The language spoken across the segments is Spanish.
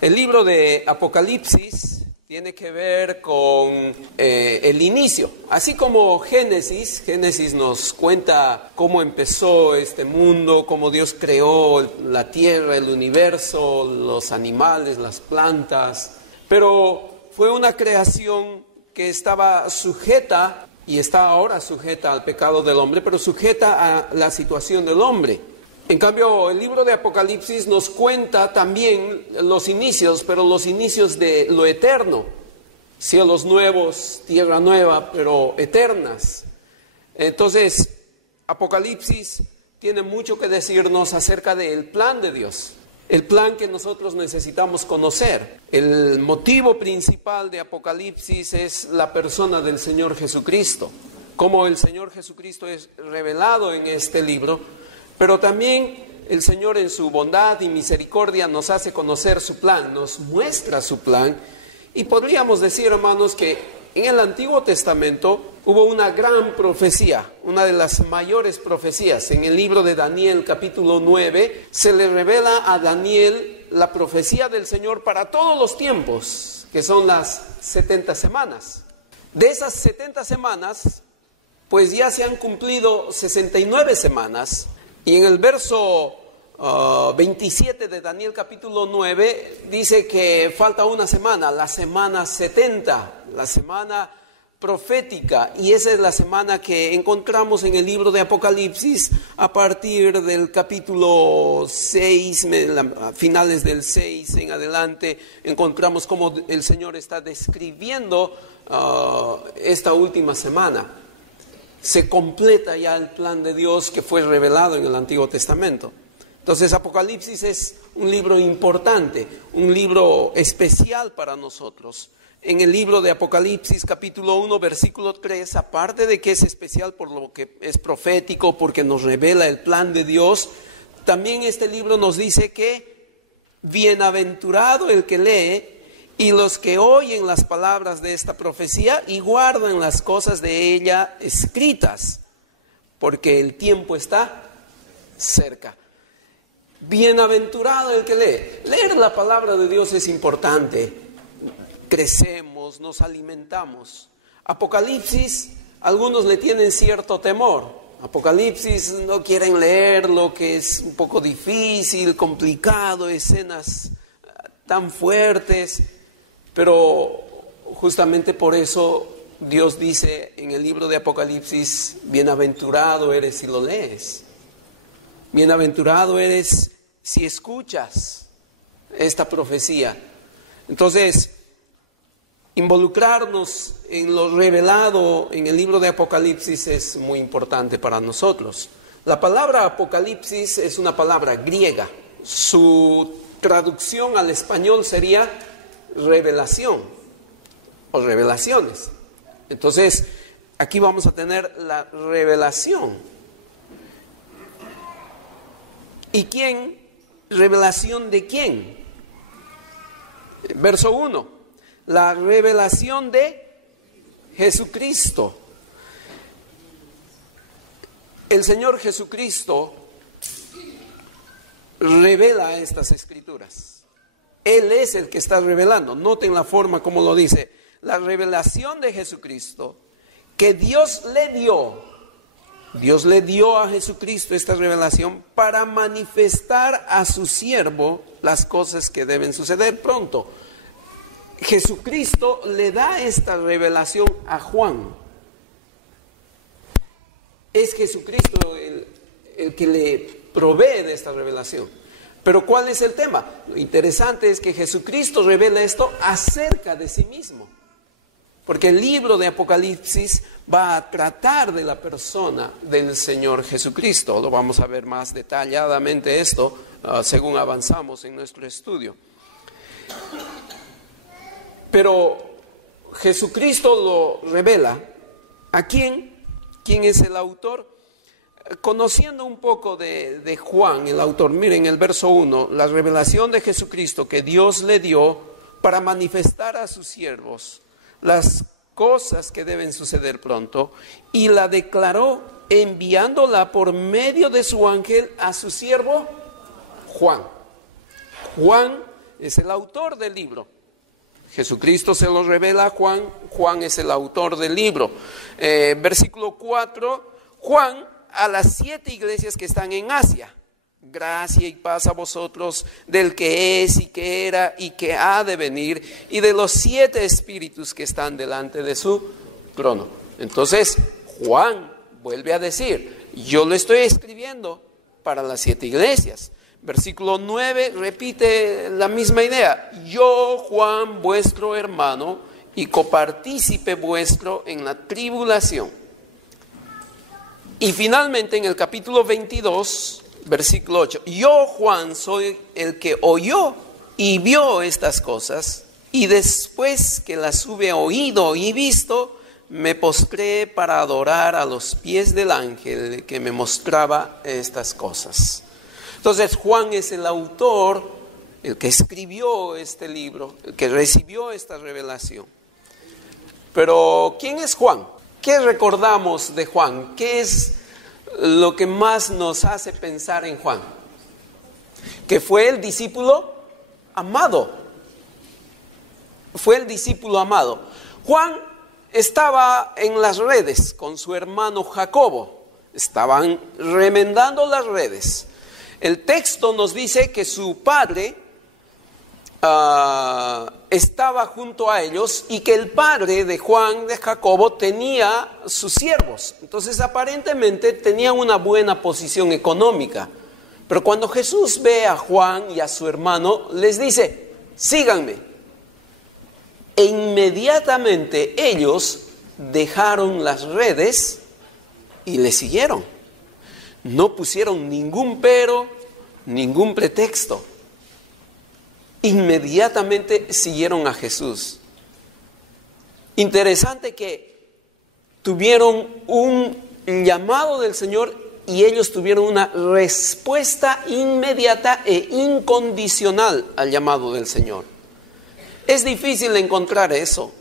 El libro de Apocalipsis tiene que ver con el inicio. Así como Génesis nos cuenta cómo empezó este mundo, cómo Dios creó la tierra, el universo, los animales, las plantas. Pero fue una creación que estaba sujeta, y está ahora sujeta al pecado del hombre, pero sujeta a la situación del hombre. En cambio, el libro de Apocalipsis nos cuenta también los inicios, pero los inicios de lo eterno. Cielos nuevos, tierra nueva, pero eternas. Entonces, Apocalipsis tiene mucho que decirnos acerca del plan de Dios. El plan que nosotros necesitamos conocer. El motivo principal de Apocalipsis es la persona del Señor Jesucristo. Cómo el Señor Jesucristo es revelado en este libro. Pero también el Señor en su bondad y misericordia nos hace conocer su plan, nos muestra su plan. Y podríamos decir, hermanos, que en el Antiguo Testamento hubo una gran profecía, una de las mayores profecías. En el libro de Daniel, capítulo 9, se le revela a Daniel la profecía del Señor para todos los tiempos, que son las 70 semanas. De esas 70 semanas, pues ya se han cumplido 69 semanas. Y en el verso 27 de Daniel capítulo 9 dice que falta una semana, la semana 70, la semana profética. Y esa es la semana que encontramos en el libro de Apocalipsis a partir del capítulo 6, a finales del 6 en adelante. Encontramos cómo el Señor está describiendo esta última semana. Se completa ya el plan de Dios que fue revelado en el Antiguo Testamento. Entonces Apocalipsis es un libro importante, un libro especial para nosotros. En el libro de Apocalipsis capítulo 1 versículo 3, aparte de que es especial por lo que es profético, porque nos revela el plan de Dios, también este libro nos dice que bienaventurado el que lee y los que oyen las palabras de esta profecía y guardan las cosas de ella escritas, porque el tiempo está cerca. Bienaventurado el que lee. Leer la palabra de Dios es importante. Crecemos, nos alimentamos. Apocalipsis, algunos le tienen cierto temor. Apocalipsis no quieren leerlo, que es un poco difícil, complicado, escenas tan fuertes. Pero justamente por eso Dios dice en el libro de Apocalipsis, bienaventurado eres si lo lees. Bienaventurado eres si escuchas esta profecía. Entonces, involucrarnos en lo revelado en el libro de Apocalipsis es muy importante para nosotros. La palabra Apocalipsis es una palabra griega. Su traducción al español sería revelación o revelaciones. Entonces, aquí vamos a tener la revelación. ¿Y quién? ¿Revelación de quién? Verso 1. La revelación de Jesucristo. El Señor Jesucristo revela estas escrituras. Él es el que está revelando. Noten la forma como lo dice. La revelación de Jesucristo que Dios le dio. Dios le dio a Jesucristo esta revelación para manifestar a su siervo las cosas que deben suceder pronto. Jesucristo le da esta revelación a Juan. Es Jesucristo el que le provee de esta revelación. Pero ¿cuál es el tema? Lo interesante es que Jesucristo revela esto acerca de sí mismo. Porque el libro de Apocalipsis va a tratar de la persona del Señor Jesucristo. Lo vamos a ver más detalladamente esto según avanzamos en nuestro estudio. Pero Jesucristo lo revela. ¿A quién? ¿Quién es el autor? Conociendo un poco de Juan, el autor, miren el verso 1, la revelación de Jesucristo que Dios le dio para manifestar a sus siervos las cosas que deben suceder pronto, y la declaró enviándola por medio de su ángel a su siervo Juan. Juan es el autor del libro. Jesucristo se lo revela a Juan, Juan es el autor del libro. Versículo 4, Juan a las 7 iglesias que están en Asia. Gracia y paz a vosotros del que es y que era y que ha de venir y de los 7 espíritus que están delante de su trono. Entonces Juan vuelve a decir, yo lo estoy escribiendo para las 7 iglesias. Versículo 9 repite la misma idea. Yo, Juan, vuestro hermano y copartícipe vuestro en la tribulación. Y finalmente en el capítulo 22, versículo 8. Yo, Juan, soy el que oyó y vio estas cosas, y después que las hube oído y visto, me postré para adorar a los pies del ángel que me mostraba estas cosas. Entonces Juan es el autor, el que escribió este libro, el que recibió esta revelación. Pero ¿quién es Juan? ¿Qué recordamos de Juan? ¿Qué es lo que más nos hace pensar en Juan? Que fue el discípulo amado. Fue el discípulo amado. Juan estaba en las redes con su hermano Jacobo. Estaban remendando las redes. El texto nos dice que su padre estaba junto a ellos y que el padre de Juan, de Jacobo, tenía sus siervos. Entonces aparentemente tenía una buena posición económica. Pero cuando Jesús ve a Juan y a su hermano, les dice, síganme. E inmediatamente ellos dejaron las redes y le siguieron. No pusieron ningún pero, ningún pretexto. Inmediatamente siguieron a Jesús. Interesante que tuvieron un llamado del Señor y ellos tuvieron una respuesta inmediata e incondicional al llamado del Señor. Es difícil encontrar eso,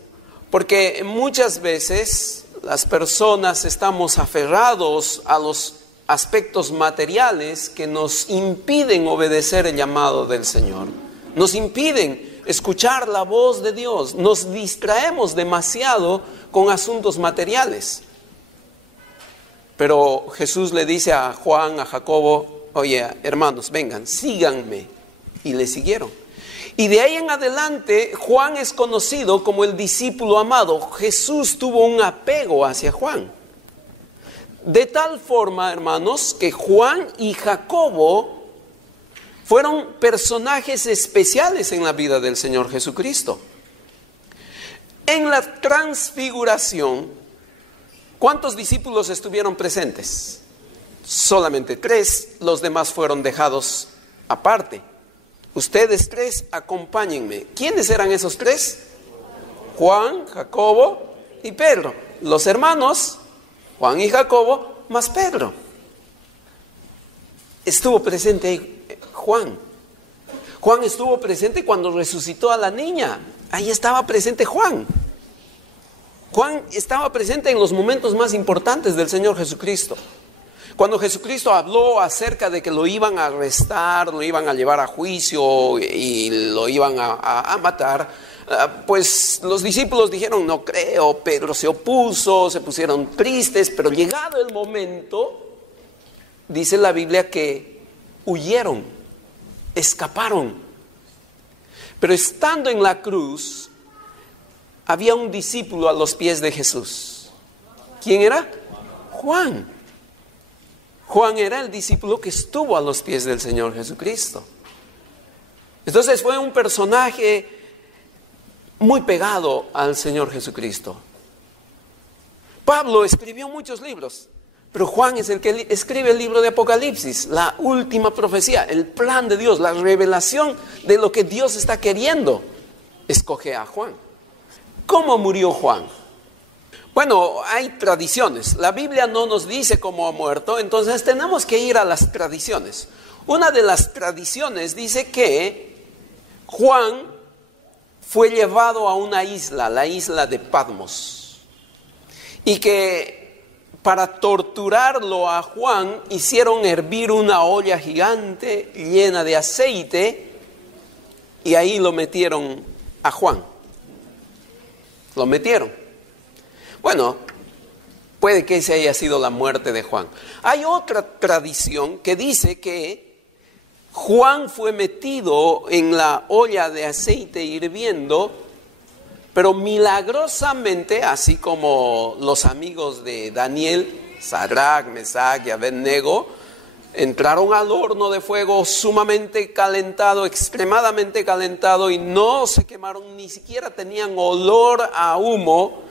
porque muchas veces las personas estamos aferrados a los aspectos materiales que nos impiden obedecer el llamado del Señor. Nos impiden escuchar la voz de Dios. Nos distraemos demasiado con asuntos materiales. Pero Jesús le dice a Juan, a Jacobo, oye, hermanos, vengan, síganme. Y le siguieron. Y de ahí en adelante, Juan es conocido como el discípulo amado. Jesús tuvo un apego hacia Juan. De tal forma, hermanos, que Juan y Jacobo fueron personajes especiales en la vida del Señor Jesucristo. En la transfiguración, ¿cuántos discípulos estuvieron presentes? Solamente 3, los demás fueron dejados aparte. Ustedes 3, acompáñenme. ¿Quiénes eran esos 3? Juan, Jacobo y Pedro. Los hermanos Juan y Jacobo más Pedro. Estuvo presente ahí Juan. Juan estuvo presente cuando resucitó a la niña. Ahí estaba presente Juan. Juan estaba presente en los momentos más importantes del Señor Jesucristo. Cuando Jesucristo habló acerca de que lo iban a arrestar, lo iban a llevar a juicio y lo iban a matar, pues los discípulos dijeron, no creo. Pedro se opuso, se pusieron tristes, pero llegado el momento, dice la Biblia que huyeron, escaparon. Pero estando en la cruz, había un discípulo a los pies de Jesús. ¿Quién era? Juan. Juan era el discípulo que estuvo a los pies del Señor Jesucristo. Entonces fue un personaje muy pegado al Señor Jesucristo. Pablo escribió muchos libros, pero Juan es el que escribe el libro de Apocalipsis, la última profecía, el plan de Dios, la revelación de lo que Dios está queriendo. Escoge a Juan. ¿Cómo murió Juan? Bueno, hay tradiciones. La Biblia no nos dice cómo ha muerto, entonces tenemos que ir a las tradiciones. Una de las tradiciones dice que Juan fue llevado a una isla, la isla de Patmos, y que para torturarlo a Juan hicieron hervir una olla gigante llena de aceite y ahí lo metieron a Juan. Lo metieron. Bueno, puede que esa haya sido la muerte de Juan. Hay otra tradición que dice que Juan fue metido en la olla de aceite hirviendo, pero milagrosamente, así como los amigos de Daniel, Sadrach, Mesach y Abednego, entraron al horno de fuego sumamente calentado, extremadamente calentado, y no se quemaron, ni siquiera tenían olor a humo,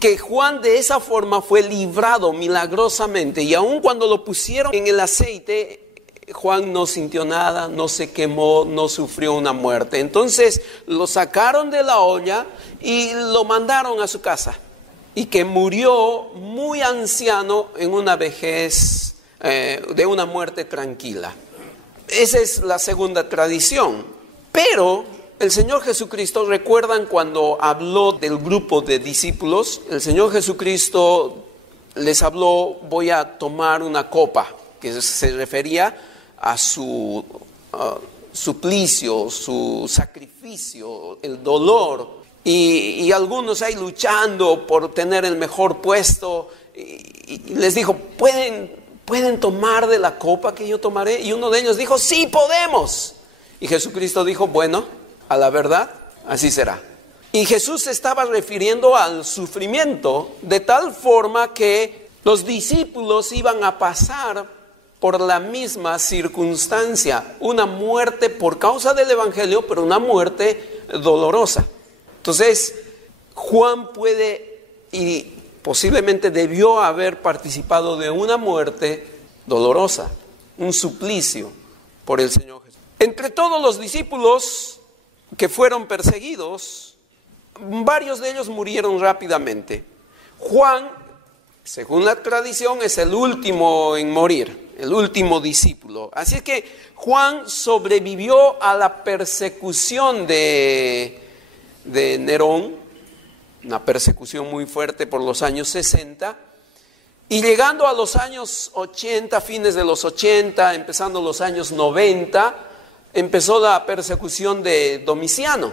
que Juan de esa forma fue librado milagrosamente. Y aun cuando lo pusieron en el aceite, Juan no sintió nada, no se quemó, no sufrió una muerte. Entonces lo sacaron de la olla y lo mandaron a su casa. Y que murió muy anciano en una vejez, de una muerte tranquila. Esa es la segunda tradición. Pero el Señor Jesucristo, ¿recuerdan cuando habló del grupo de discípulos? El Señor Jesucristo les habló: voy a tomar una copa, que se refería a su suplicio, su sacrificio, el dolor. Y algunos ahí luchando por tener el mejor puesto. Y les dijo: ¿Pueden tomar de la copa que yo tomaré? Y uno de ellos dijo: sí, podemos. Y Jesucristo dijo: bueno, a la verdad, así será. Y Jesús se estaba refiriendo al sufrimiento, de tal forma que los discípulos iban a pasar por la misma circunstancia, una muerte por causa del evangelio, pero una muerte dolorosa. Entonces, Juan puede y posiblemente debió haber participado de una muerte dolorosa, un suplicio por el Señor Jesús. Entre todos los discípulos que fueron perseguidos, varios de ellos murieron rápidamente. Juan, según la tradición, es el último en morir, el último discípulo. Así es que Juan sobrevivió a la persecución de Nerón, una persecución muy fuerte por los años 60, y llegando a los años 80, fines de los 80, empezando los años 90, empezó la persecución de Domiciano,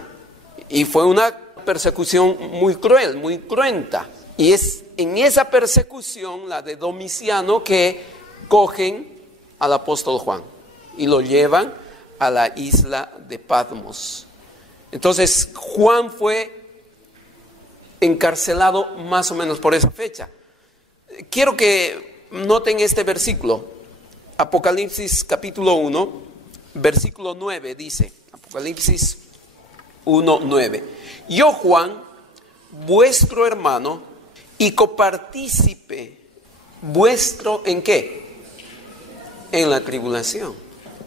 y fue una persecución muy cruel, muy cruenta. Y es en esa persecución, la de Domiciano, que cogen al apóstol Juan y lo llevan a la isla de Patmos. Entonces Juan fue encarcelado más o menos por esa fecha. Quiero que noten este versículo, Apocalipsis capítulo 1, versículo 9, dice, Apocalipsis 1, 9: yo, Juan, vuestro hermano y copartícipe vuestro, ¿en qué? En la tribulación.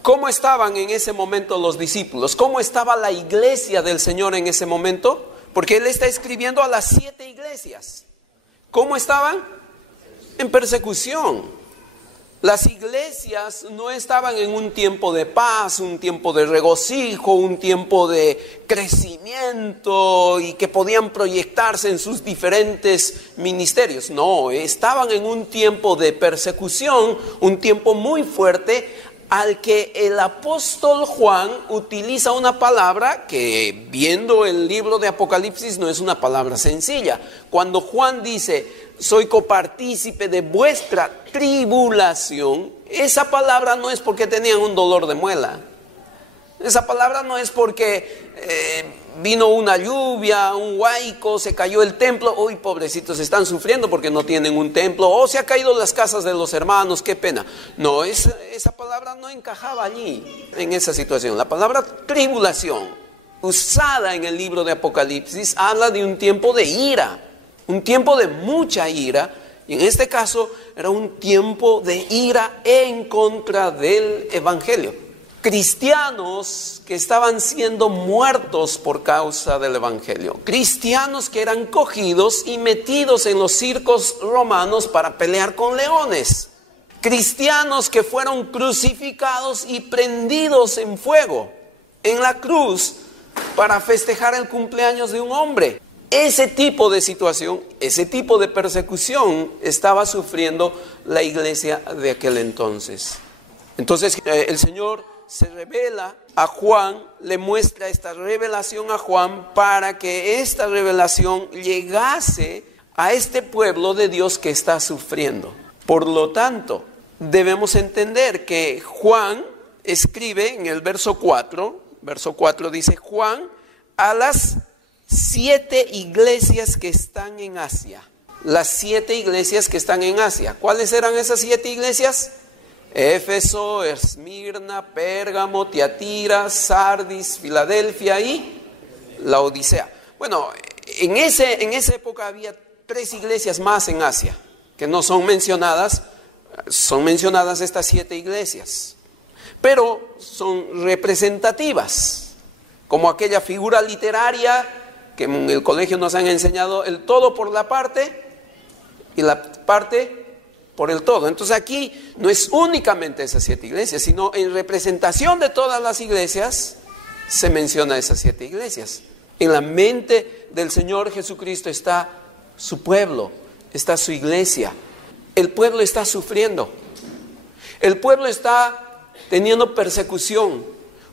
¿Cómo estaban en ese momento los discípulos? ¿Cómo estaba la iglesia del Señor en ese momento? Porque Él está escribiendo a las 7 iglesias. ¿Cómo estaban? En persecución. Las iglesias no estaban en un tiempo de paz, un tiempo de regocijo, un tiempo de crecimiento y que podían proyectarse en sus diferentes ministerios. No, estaban en un tiempo de persecución, un tiempo muy fuerte, al que el apóstol Juan utiliza una palabra que, viendo el libro de Apocalipsis, no es una palabra sencilla. Cuando Juan dice: soy copartícipe de vuestra tribulación, esa palabra no es porque tenían un dolor de muela. Esa palabra no es porque vino una lluvia, un huaico, se cayó el templo. Uy, pobrecitos, están sufriendo porque no tienen un templo. O se ha caído las casas de los hermanos, qué pena. No, esa palabra no encajaba allí, en esa situación. La palabra tribulación, usada en el libro de Apocalipsis, habla de un tiempo de ira, un tiempo de mucha ira. Y en este caso era un tiempo de ira en contra del evangelio. Cristianos que estaban siendo muertos por causa del evangelio. Cristianos que eran cogidos y metidos en los circos romanos para pelear con leones. Cristianos que fueron crucificados y prendidos en fuego en la cruz para festejar el cumpleaños de un hombre. Ese tipo de situación, ese tipo de persecución estaba sufriendo la iglesia de aquel entonces. Entonces el Señor se revela a Juan, le muestra esta revelación a Juan para que esta revelación llegase a este pueblo de Dios que está sufriendo. Por lo tanto, debemos entender que Juan escribe en el verso 4 dice: Juan a las 7 iglesias que están en Asia. Las 7 iglesias que están en Asia. ¿Cuáles eran esas 7 iglesias? Éfeso, Esmirna, Pérgamo, Tiatira, Sardis, Filadelfia y Laodicea. Bueno, en esa época había 3 iglesias más en Asia que no son mencionadas. Son mencionadas estas 7 iglesias, pero son representativas, como aquella figura literaria que en el colegio nos han enseñado: el todo por la parte y la parte por el todo. Entonces aquí no es únicamente esas 7 iglesias, sino en representación de todas las iglesias se menciona esas 7 iglesias. En la mente del Señor Jesucristo está su pueblo, está su iglesia. El pueblo está sufriendo, el pueblo está teniendo persecución,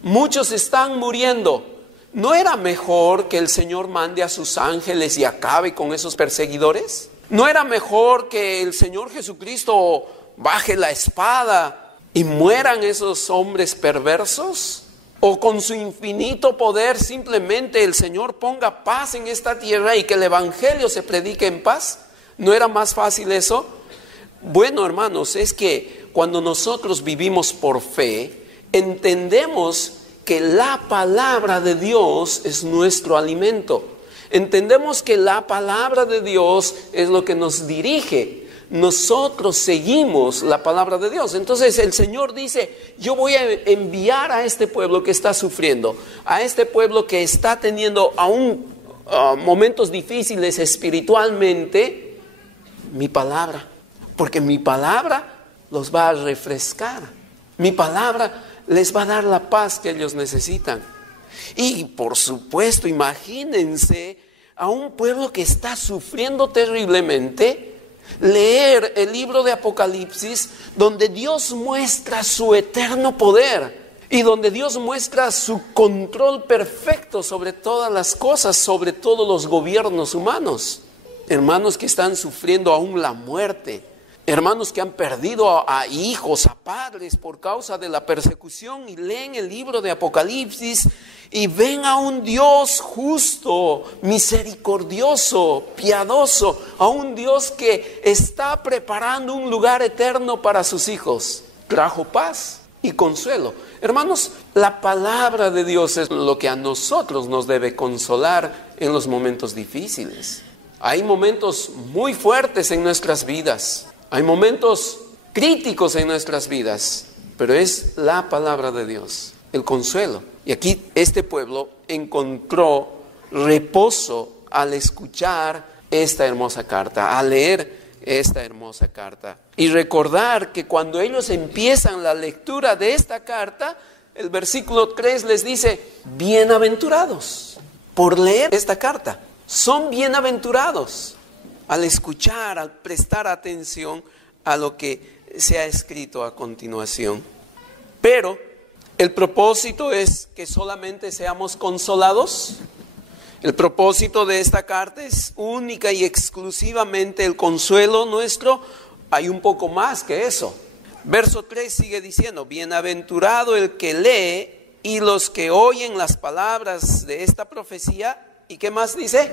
muchos están muriendo. ¿No era mejor que el Señor mande a sus ángeles y acabe con esos perseguidores? ¿No era mejor que el Señor Jesucristo baje la espada y mueran esos hombres perversos? ¿O con su infinito poder simplemente el Señor ponga paz en esta tierra y que el evangelio se predique en paz? ¿No era más fácil eso? Bueno, hermanos, es que cuando nosotros vivimos por fe, entendemos que la palabra de Dios es nuestro alimento. Entendemos que la palabra de Dios es lo que nos dirige. Nosotros seguimos la palabra de Dios. Entonces el Señor dice: yo voy a enviar a este pueblo que está sufriendo, a este pueblo que está teniendo aún momentos difíciles espiritualmente, mi palabra. Porque mi palabra los va a refrescar. Mi palabra les va a dar la paz que ellos necesitan. Y por supuesto, imagínense a un pueblo que está sufriendo terriblemente, leer el libro de Apocalipsis, donde Dios muestra su eterno poder y donde Dios muestra su control perfecto sobre todas las cosas, sobre todos los gobiernos humanos. Hermanos que están sufriendo aún la muerte. Hermanos que han perdido a hijos, a padres por causa de la persecución, y leen el libro de Apocalipsis y ven a un Dios justo, misericordioso, piadoso, a un Dios que está preparando un lugar eterno para sus hijos. Trajo paz y consuelo. Hermanos, la palabra de Dios es lo que a nosotros nos debe consolar en los momentos difíciles. Hay momentos muy fuertes en nuestras vidas. Hay momentos críticos en nuestras vidas, pero es la palabra de Dios, el consuelo. Y aquí este pueblo encontró reposo al escuchar esta hermosa carta, al leer esta hermosa carta. Y recordar que cuando ellos empiezan la lectura de esta carta, el versículo 3 les dice: bienaventurados por leer esta carta. Son bienaventurados al escuchar, al prestar atención a lo que se ha escrito a continuación. Pero el propósito es que solamente seamos consolados. El propósito de esta carta es única y exclusivamente el consuelo nuestro. Hay un poco más que eso. Verso 3 sigue diciendo: bienaventurado el que lee y los que oyen las palabras de esta profecía. ¿Y qué más dice?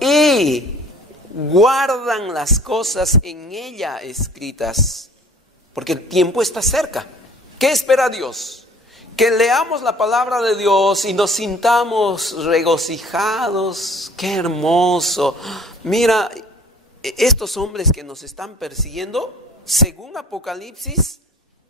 Y guardan las cosas en ella escritas, porque el tiempo está cerca. ¿Qué espera Dios? Que leamos la palabra de Dios y nos sintamos regocijados. ¡Qué hermoso! Mira, estos hombres que nos están persiguiendo, según Apocalipsis,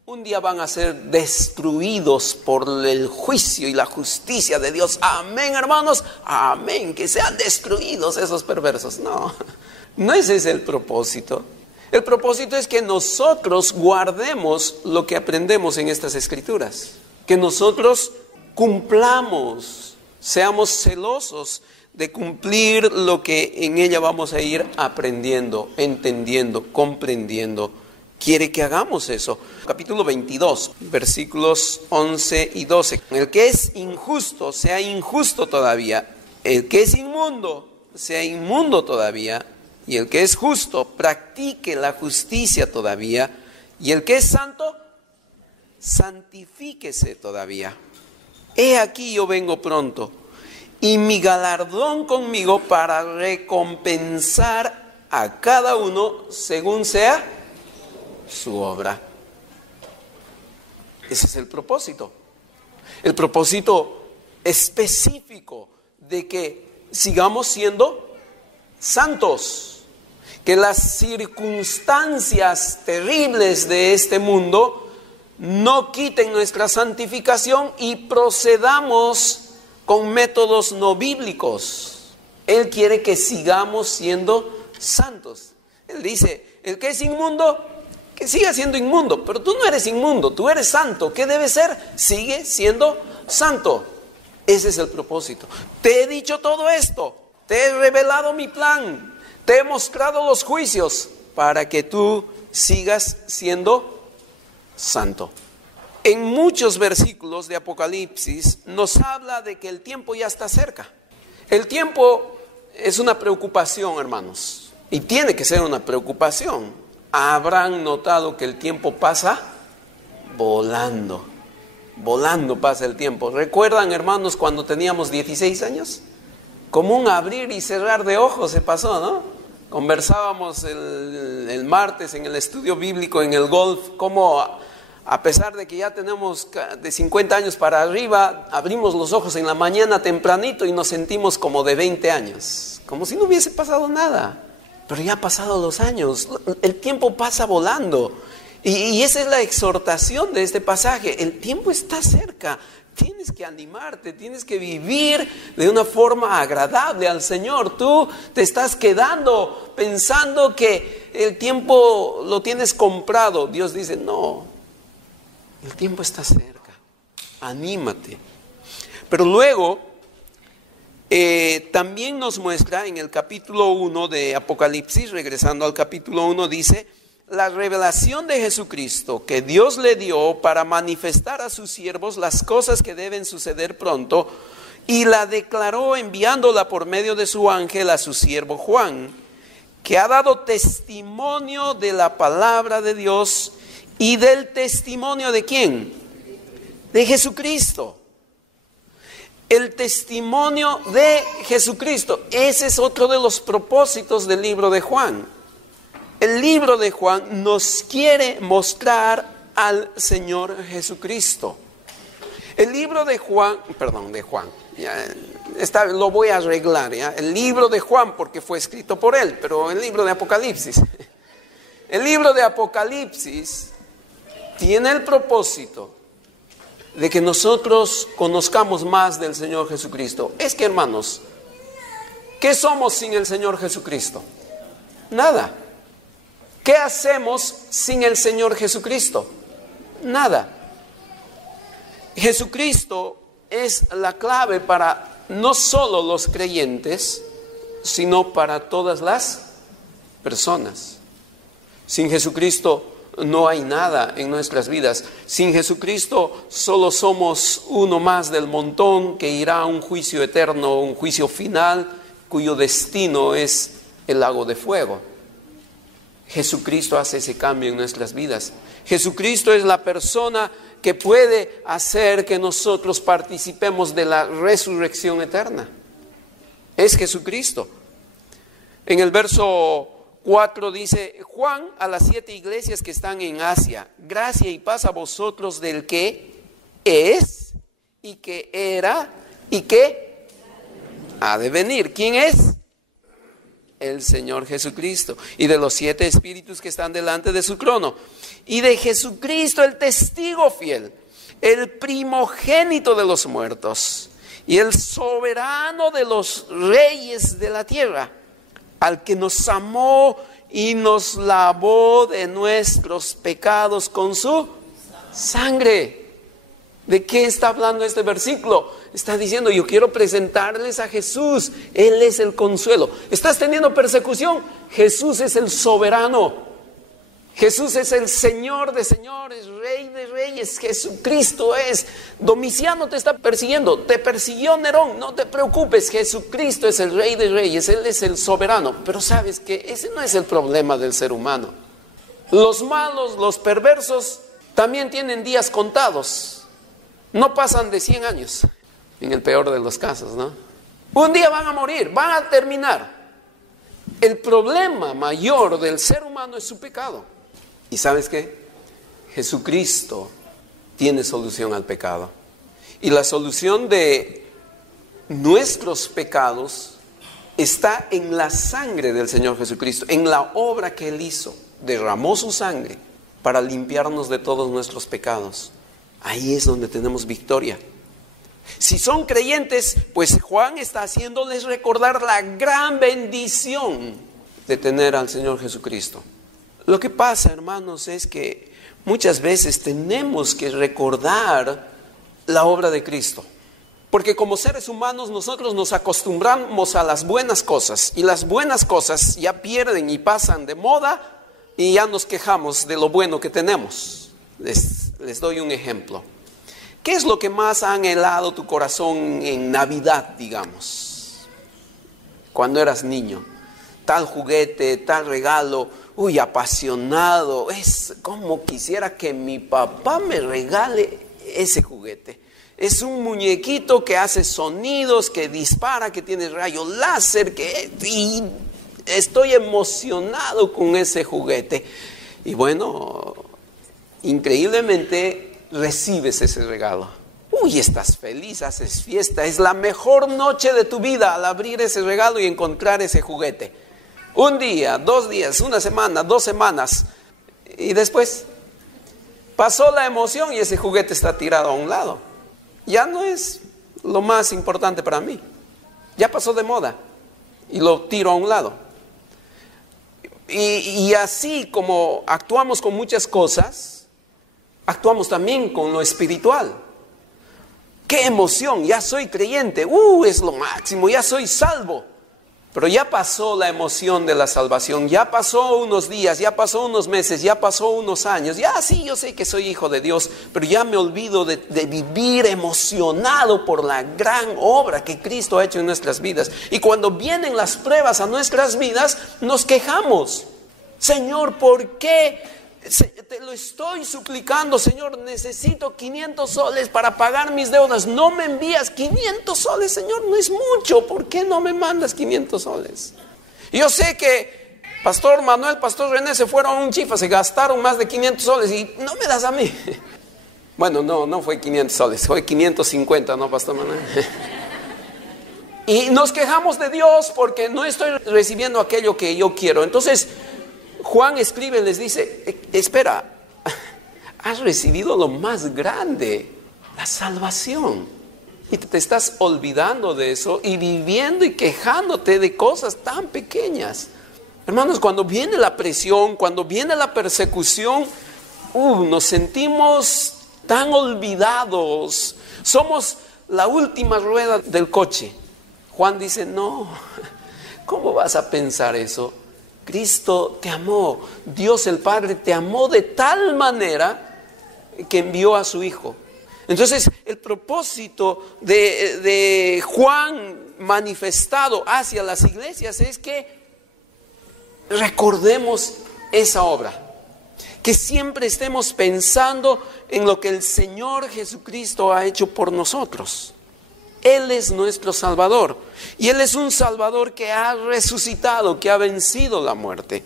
un día van a ser destruidos por el juicio y la justicia de Dios. Amén, hermanos. Amén. Que sean destruidos esos perversos. No ese es el propósito. El propósito es que nosotros guardemos lo que aprendemos en estas escrituras. Que nosotros cumplamos, seamos celosos de cumplir lo que en ella vamos a ir aprendiendo, entendiendo, comprendiendo quiere que hagamos eso. Capítulo 22, versículos 11 y 12. El que es injusto, sea injusto todavía. El que es inmundo, sea inmundo todavía. Y el que es justo, practique la justicia todavía. Y el que es santo, santifíquese todavía. He aquí yo vengo pronto, y mi galardón conmigo para recompensar a cada uno según sea su obra. Ese es el propósito. El propósito específico de que sigamos siendo santos. Que las circunstancias terribles de este mundo no quiten nuestra santificación y procedamos con métodos no bíblicos. Él quiere que sigamos siendo santos. Él dice, el que es inmundo, que siga siendo inmundo, pero tú no eres inmundo, tú eres santo. ¿Qué debe ser? Sigue siendo santo. Ese es el propósito. Te he dicho todo esto, te he revelado mi plan, te he mostrado los juicios para que tú sigas siendo santo. En muchos versículos de Apocalipsis nos habla de que el tiempo ya está cerca. El tiempo es una preocupación, hermanos, y tiene que ser una preocupación. Habrán notado que el tiempo pasa volando. Volando pasa el tiempo. ¿Recuerdan, hermanos, cuando teníamos 16 años? Como un abrir y cerrar de ojos se pasó, ¿no? Conversábamos el martes en el estudio bíblico en el golf, cómo a pesar de que ya tenemos de 50 años para arriba, abrimos los ojos en la mañana tempranito y nos sentimos como de 20 años, como si no hubiese pasado nada. Pero ya han pasado los años, el tiempo pasa volando. Y esa es la exhortación de este pasaje. El tiempo está cerca. Tienes que animarte, tienes que vivir de una forma agradable al Señor. Tú te estás quedando pensando que el tiempo lo tienes comprado. Dios dice, no, el tiempo está cerca. Anímate. Pero luego también nos muestra en el capítulo 1 de Apocalipsis, regresando al capítulo 1, dice, la revelación de Jesucristo que Dios le dio para manifestar a sus siervos las cosas que deben suceder pronto, y la declaró enviándola por medio de su ángel a su siervo Juan, que ha dado testimonio de la palabra de Dios y del testimonio de ¿quién? De Jesucristo. El testimonio de Jesucristo. Ese es otro de los propósitos del libro de Juan. El libro de Juan nos quiere mostrar al Señor Jesucristo. El libro de Juan, lo voy a arreglar, ¿ya? El libro de Juan, porque fue escrito por él, pero el libro de Apocalipsis. El libro de Apocalipsis tiene el propósito de que nosotros conozcamos más del Señor Jesucristo. Es que, hermanos, ¿qué somos sin el Señor Jesucristo? Nada. ¿Qué hacemos sin el Señor Jesucristo? Nada. Jesucristo es la clave para no solo los creyentes, sino para todas las personas. Sin Jesucristo no hay nada en nuestras vidas. Sin Jesucristo solo somos uno más del montón que irá a un juicio eterno, un juicio final, cuyo destino es el lago de fuego. Jesucristo hace ese cambio en nuestras vidas. Jesucristo es la persona que puede hacer que nosotros participemos de la resurrección eterna. Es Jesucristo. En el verso 4 dice, Juan a las 7 iglesias que están en Asia, gracia y paz a vosotros del que es y que era y que ha de venir. ¿Quién es? El Señor Jesucristo. Y de los 7 espíritus que están delante de su trono. Y de Jesucristo el testigo fiel, el primogénito de los muertos y el soberano de los reyes de la tierra, al que nos amó y nos lavó de nuestros pecados con su sangre. ¿De qué está hablando este versículo? Está diciendo, yo quiero presentarles a Jesús. Él es el consuelo. ¿Estás teniendo persecución? Jesús es el soberano. Jesús es el Señor de señores, Rey de reyes. Jesucristo es. Domiciano te está persiguiendo, te persiguió Nerón, no te preocupes. Jesucristo es el Rey de reyes, Él es el soberano. Pero sabes que ese no es el problema del ser humano. Los malos, los perversos, también tienen días contados. No pasan de 100 años, en el peor de los casos, ¿no? Un día van a morir, van a terminar. El problema mayor del ser humano es su pecado. ¿Y sabes qué? Jesucristo tiene solución al pecado. Y la solución de nuestros pecados está en la sangre del Señor Jesucristo, en la obra que Él hizo. Derramó su sangre para limpiarnos de todos nuestros pecados. Ahí es donde tenemos victoria. Si son creyentes, pues Juan está haciéndoles recordar la gran bendición de tener al Señor Jesucristo. Lo que pasa, hermanos, es que muchas veces tenemos que recordar la obra de Cristo. Porque como seres humanos nosotros nos acostumbramos a las buenas cosas. Y las buenas cosas ya pierden y pasan de moda y ya nos quejamos de lo bueno que tenemos. Les doy un ejemplo. ¿Qué es lo que más ha anhelado tu corazón en Navidad, digamos? Cuando eras niño. Tal juguete, tal regalo. Uy, apasionado. Es como quisiera que mi papá me regale ese juguete. Es un muñequito que hace sonidos, que dispara, que tiene rayo láser, y estoy emocionado con ese juguete. Y bueno, increíblemente recibes ese regalo. Uy, estás feliz, haces fiesta. Es la mejor noche de tu vida al abrir ese regalo y encontrar ese juguete. Un día, 2 días, 1 semana, 2 semanas. Y después pasó la emoción y ese juguete está tirado a un lado. Ya no es lo más importante para mí. Ya pasó de moda y lo tiro a un lado. Y así como actuamos con muchas cosas, actuamos también con lo espiritual. ¡Qué emoción! Ya soy creyente. Es lo máximo, ya soy salvo. Pero ya pasó la emoción de la salvación, ya pasó unos días, ya pasó unos meses, ya pasó unos años. Ya sí, yo sé que soy hijo de Dios, pero ya me olvido de vivir emocionado por la gran obra que Cristo ha hecho en nuestras vidas. Y cuando vienen las pruebas a nuestras vidas, nos quejamos. Señor, ¿por qué? Te lo estoy suplicando, Señor, necesito 500 soles para pagar mis deudas. No me envías 500 soles, Señor, no es mucho. ¿Por qué no me mandas 500 soles? Yo sé que Pastor Manuel, Pastor René se fueron a un chifa, se gastaron más de 500 soles y no me das a mí. Bueno, no fue 500 soles, fue 550, ¿no, Pastor Manuel? Y nos quejamos de Dios porque no estoy recibiendo aquello que yo quiero. Entonces Juan escribe y les dice, espera, has recibido lo más grande, la salvación. Y te estás olvidando de eso y viviendo y quejándote de cosas tan pequeñas. Hermanos, cuando viene la presión, cuando viene la persecución, nos sentimos tan olvidados. Somos la última rueda del coche. Juan dice, no, ¿cómo vas a pensar eso? Cristo te amó, Dios el Padre te amó de tal manera que envió a su Hijo. Entonces, el propósito de Juan manifestado hacia las iglesias es que recordemos esa obra, que siempre estemos pensando en lo que el Señor Jesucristo ha hecho por nosotros. Él es nuestro Salvador y Él es un Salvador que ha resucitado, que ha vencido la muerte.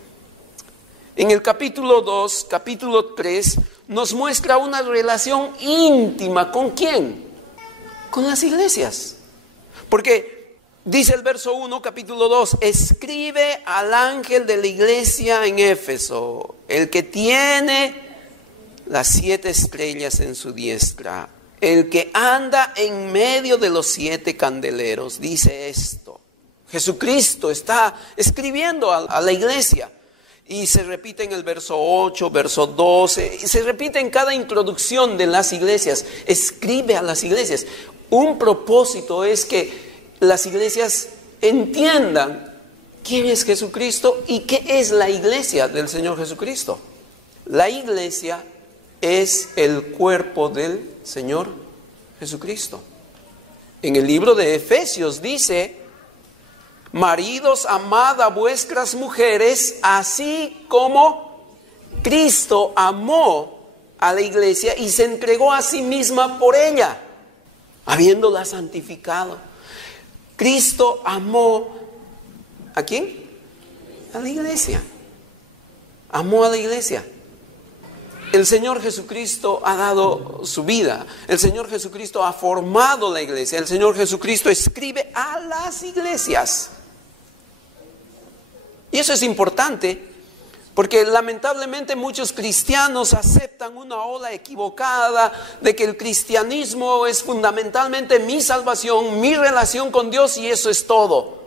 En el capítulo 2, capítulo 3, nos muestra una relación íntima. ¿Con quién? Con las iglesias. Porque dice el verso 1, capítulo 2, escribe al ángel de la iglesia en Éfeso, el que tiene las 7 estrellas en su diestra, el que anda en medio de los 7 candeleros, dice esto. Jesucristo está escribiendo a la iglesia. Y se repite en el verso 8, verso 12, y se repite en cada introducción de las iglesias. Escribe a las iglesias. Un propósito es que las iglesias entiendan quién es Jesucristo y qué es la iglesia del Señor Jesucristo. La iglesia es el cuerpo del Señor Jesucristo. En el libro de Efesios dice: maridos, amad a vuestras mujeres, así como Cristo amó a la iglesia y se entregó a sí misma por ella, habiéndola santificado. Cristo amó ¿a quién? A la iglesia. Amó a la iglesia. El Señor Jesucristo ha dado su vida. El Señor Jesucristo ha formado la iglesia. El Señor Jesucristo escribe a las iglesias. Y eso es importante, porque lamentablemente muchos cristianos aceptan una ola equivocada de que el cristianismo es fundamentalmente mi salvación, mi relación con Dios, y eso es todo.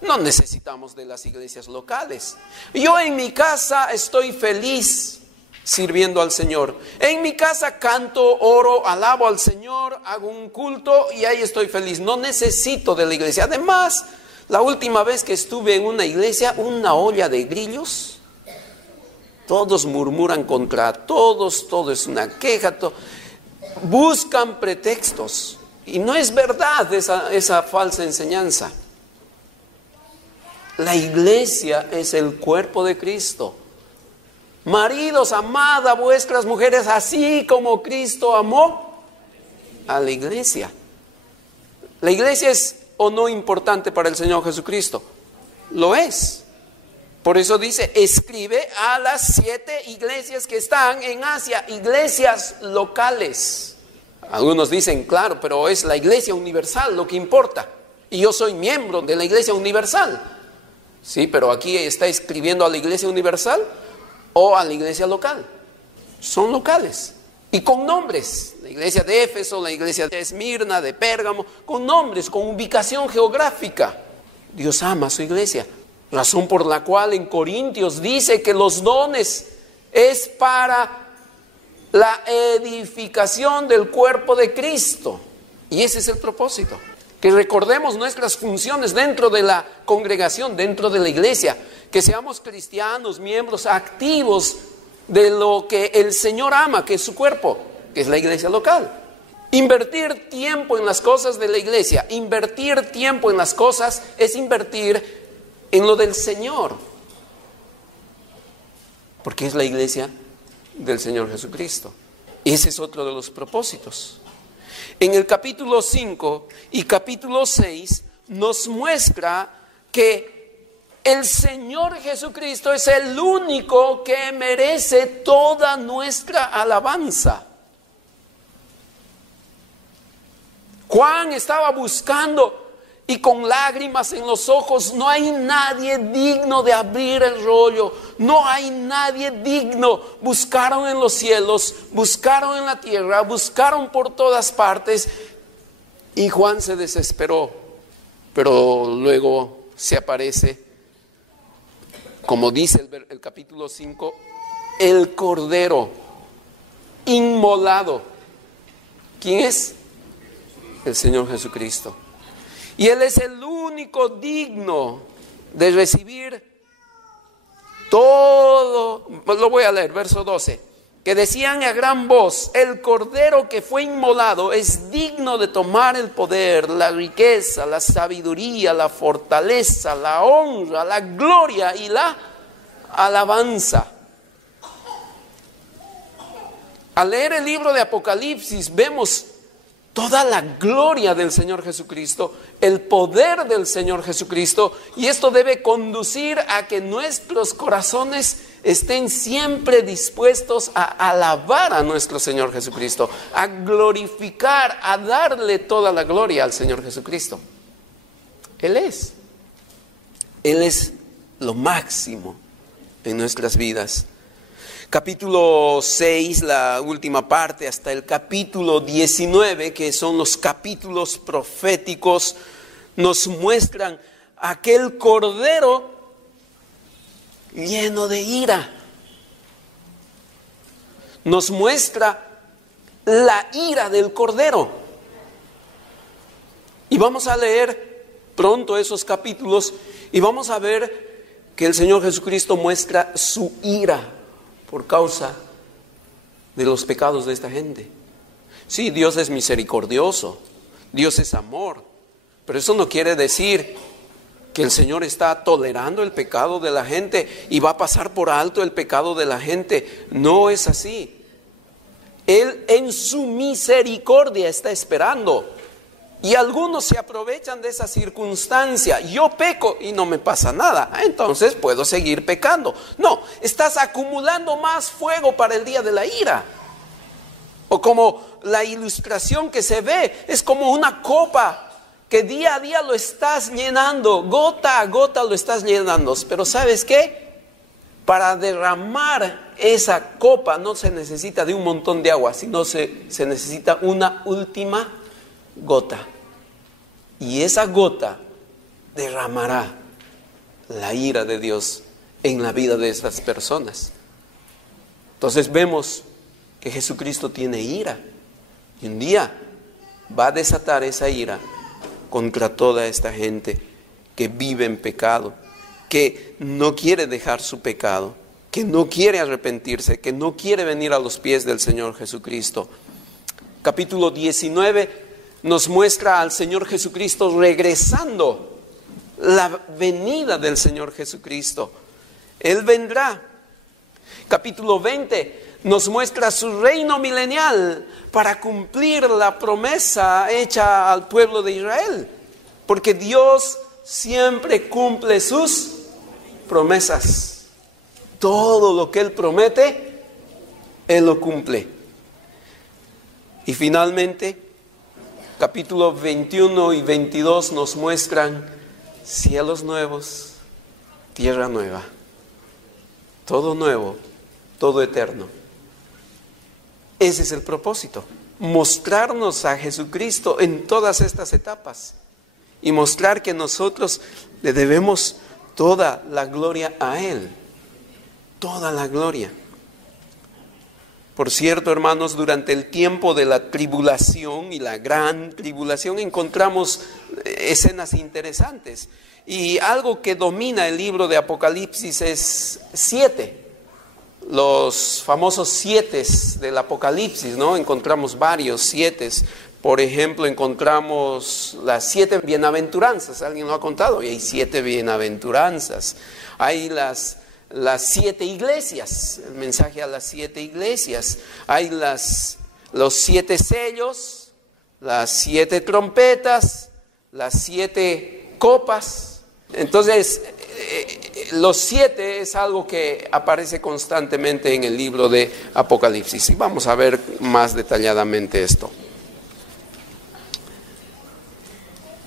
No necesitamos de las iglesias locales. Yo en mi casa estoy feliz sirviendo al Señor. En mi casa canto, oro, alabo al Señor, hago un culto y ahí estoy feliz. No necesito de la iglesia. Además, la última vez que estuve en una iglesia, una olla de grillos. Todos murmuran contra todos, todo es una queja, buscan pretextos. Y no es verdad esa falsa enseñanza. La iglesia es el cuerpo de Cristo. Maridos, amad a vuestras mujeres así como Cristo amó a la iglesia. ¿La iglesia es o no importante para el Señor Jesucristo? Lo es. Por eso dice, escribe a las 7 iglesias que están en Asia, iglesias locales. Algunos dicen, claro, pero es la iglesia universal lo que importa. Y yo soy miembro de la iglesia universal. Sí, pero aquí está escribiendo a la iglesia universal o a la iglesia local. Son locales y con nombres. La iglesia de Éfeso, la iglesia de Esmirna, de Pérgamo, con nombres, con ubicación geográfica. Dios ama a su iglesia. Razón por la cual en Corintios dice que los dones es para la edificación del cuerpo de Cristo. Y ese es el propósito. Que recordemos nuestras funciones dentro de la congregación, dentro de la iglesia. Que seamos cristianos, miembros activos de lo que el Señor ama, que es su cuerpo, que es la iglesia local. Invertir tiempo en las cosas de la iglesia, invertir tiempo en las cosas es invertir en lo del Señor. Porque es la iglesia del Señor Jesucristo. Ese es otro de los propósitos. En el capítulo 5 y capítulo 6 nos muestra que el Señor Jesucristo es el único que merece toda nuestra alabanza. Juan estaba buscando y con lágrimas en los ojos, no hay nadie digno de abrir el rollo, no hay nadie digno. Buscaron en los cielos, buscaron en la tierra, buscaron por todas partes y Juan se desesperó. Pero luego se aparece, como dice el capítulo 5, el Cordero inmolado. ¿Quién es? El Señor Jesucristo. Y Él es el único digno de recibir todo. Lo voy a leer, verso 12. Que decían a gran voz, el Cordero que fue inmolado es digno de tomar el poder, la riqueza, la sabiduría, la fortaleza, la honra, la gloria y la alabanza. Al leer el libro de Apocalipsis vemos toda la gloria del Señor Jesucristo, el poder del Señor Jesucristo, y esto debe conducir a que nuestros corazones estén siempre dispuestos a alabar a nuestro Señor Jesucristo, a glorificar, a darle toda la gloria al Señor Jesucristo. Él es lo máximo en nuestras vidas. Capítulo 6, la última parte, hasta el capítulo 19, que son los capítulos proféticos, nos muestran aquel Cordero lleno de ira. Nos muestra la ira del Cordero. Y vamos a leer pronto esos capítulos y vamos a ver que el Señor Jesucristo muestra su ira por causa de los pecados de esta gente. Sí, Dios es misericordioso, Dios es amor, pero eso no quiere decir que el Señor está tolerando el pecado de la gente y va a pasar por alto el pecado de la gente. No es así. Él en su misericordia está esperando. Y algunos se aprovechan de esa circunstancia. Yo peco y no me pasa nada, entonces puedo seguir pecando. No, estás acumulando más fuego para el día de la ira. O como la ilustración que se ve, es como una copa que día a día lo estás llenando, gota a gota lo estás llenando. Pero ¿sabes qué? Para derramar esa copa no se necesita de un montón de agua, sino se necesita una última gota. Y esa gota derramará la ira de Dios en la vida de estas personas. Entonces vemos que Jesucristo tiene ira. Y un día va a desatar esa ira contra toda esta gente que vive en pecado, que no quiere dejar su pecado, que no quiere arrepentirse, que no quiere venir a los pies del Señor Jesucristo. Capítulo 19 nos muestra al Señor Jesucristo regresando, la venida del Señor Jesucristo. Él vendrá. Capítulo 20 nos muestra su reino milenial para cumplir la promesa hecha al pueblo de Israel. Porque Dios siempre cumple sus promesas. Todo lo que Él promete, Él lo cumple. Y finalmente, capítulo 21 y 22 nos muestran cielos nuevos, tierra nueva. Todo nuevo, todo eterno. Ese es el propósito, mostrarnos a Jesucristo en todas estas etapas y mostrar que nosotros le debemos toda la gloria a Él, toda la gloria. Por cierto, hermanos, durante el tiempo de la tribulación y la gran tribulación encontramos escenas interesantes. Y algo que domina el libro de Apocalipsis es 7. Los famosos 7 del Apocalipsis, ¿no? Encontramos varios 7. Por ejemplo, encontramos las 7 bienaventuranzas. ¿Alguien lo ha contado? Y hay 7 bienaventuranzas. Hay las 7 iglesias, el mensaje a las 7 iglesias. Hay los 7 sellos, las 7 trompetas, las 7 copas. Entonces, los 7 es algo que aparece constantemente en el libro de Apocalipsis. Y vamos a ver más detalladamente esto.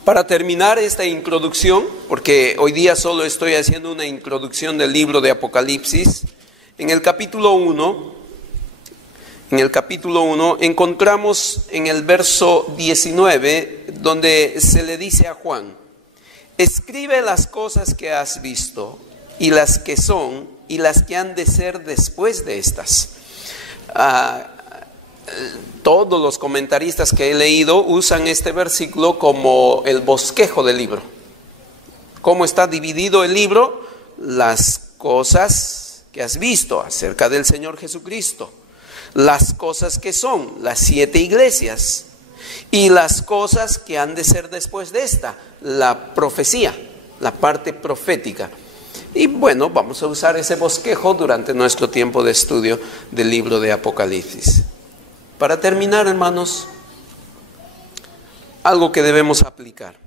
Para terminar esta introducción, porque hoy día solo estoy haciendo una introducción del libro de Apocalipsis, en el capítulo 1 encontramos en el verso 19, donde se le dice a Juan: escribe las cosas que has visto, y las que son, y las que han de ser después de estas. Todos los comentaristas que he leído usan este versículo como el bosquejo del libro. ¿Cómo está dividido el libro? Las cosas que has visto acerca del Señor Jesucristo, las cosas que son, las 7 iglesias, y las cosas que han de ser después de esta, la profecía, la parte profética. Y bueno, vamos a usar ese bosquejo durante nuestro tiempo de estudio del libro de Apocalipsis. Para terminar, hermanos, algo que debemos aplicar.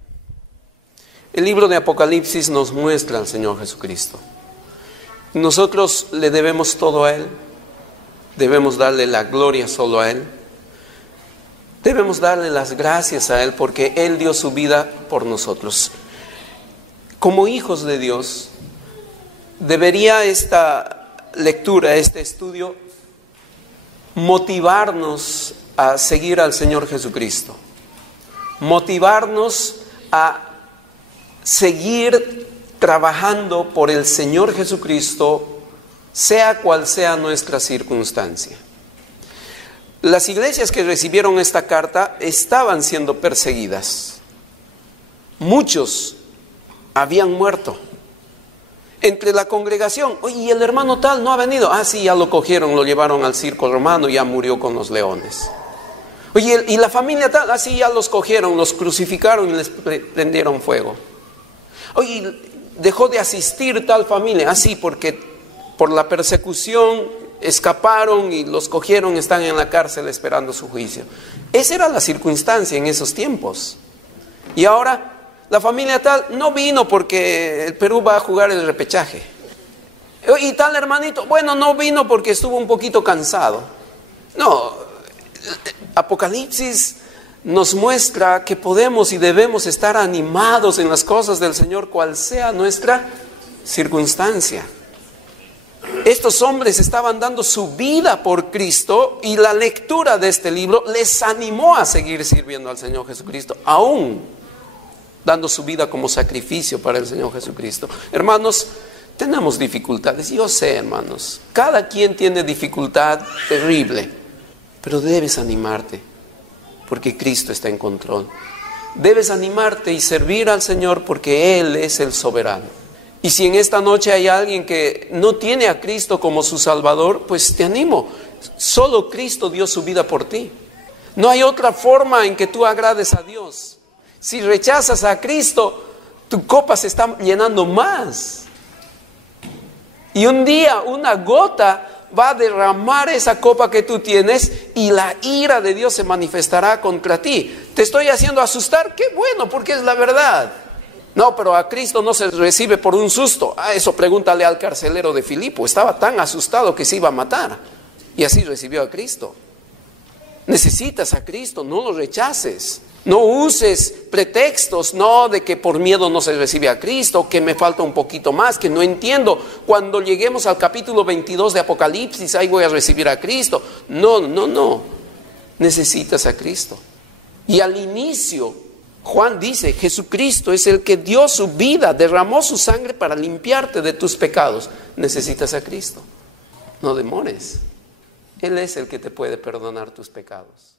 El libro de Apocalipsis nos muestra al Señor Jesucristo. Nosotros le debemos todo a Él. Debemos darle la gloria solo a Él. Debemos darle las gracias a Él porque Él dio su vida por nosotros. Como hijos de Dios, debería esta lectura, este estudio, motivarnos a seguir al Señor Jesucristo, motivarnos a seguir trabajando por el Señor Jesucristo, sea cual sea nuestra circunstancia. Las iglesias que recibieron esta carta estaban siendo perseguidas. Muchos habían muerto. entre la congregación. Oye, ¿y el hermano tal no ha venido? Ah, sí, ya lo cogieron, lo llevaron al circo romano y ya murió con los leones. Oye, ¿y la familia tal? Ah, sí, ya los cogieron, los crucificaron y les prendieron fuego. Oye, dejó de asistir tal familia. Ah, sí, porque por la persecución escaparon y los cogieron, están en la cárcel esperando su juicio. Esa era la circunstancia en esos tiempos. Y ahora la familia tal no vino porque el Perú va a jugar el repechaje. Y tal hermanito, bueno, no vino porque estuvo un poquito cansado. No, Apocalipsis nos muestra que podemos y debemos estar animados en las cosas del Señor, cual sea nuestra circunstancia. Estos hombres estaban dando su vida por Cristo y la lectura de este libro les animó a seguir sirviendo al Señor Jesucristo, aún dando su vida como sacrificio para el Señor Jesucristo. Hermanos, tenemos dificultades, yo sé, hermanos, cada quien tiene dificultad terrible, pero debes animarte porque Cristo está en control. Debes animarte y servir al Señor porque Él es el soberano. Y si en esta noche hay alguien que no tiene a Cristo como su Salvador, pues te animo. Solo Cristo dio su vida por ti. No hay otra forma en que tú agrades a Dios. Si rechazas a Cristo, tu copa se está llenando más. Y un día una gota va a derramar esa copa que tú tienes y la ira de Dios se manifestará contra ti. ¿Te estoy haciendo asustar? Qué bueno, porque es la verdad. No, pero a Cristo no se recibe por un susto. Eso pregúntale al carcelero de Filipo. Estaba tan asustado que se iba a matar. Y así recibió a Cristo. Necesitas a Cristo, no lo rechaces. No uses pretextos, no de que por miedo no se recibe a Cristo, que me falta un poquito más, que no entiendo. Cuando lleguemos al capítulo 22 de Apocalipsis, ahí voy a recibir a Cristo. No. Necesitas a Cristo. Y al inicio, Juan dice, Jesucristo es el que dio su vida, derramó su sangre para limpiarte de tus pecados. Necesitas a Cristo. No demores. Él es el que te puede perdonar tus pecados.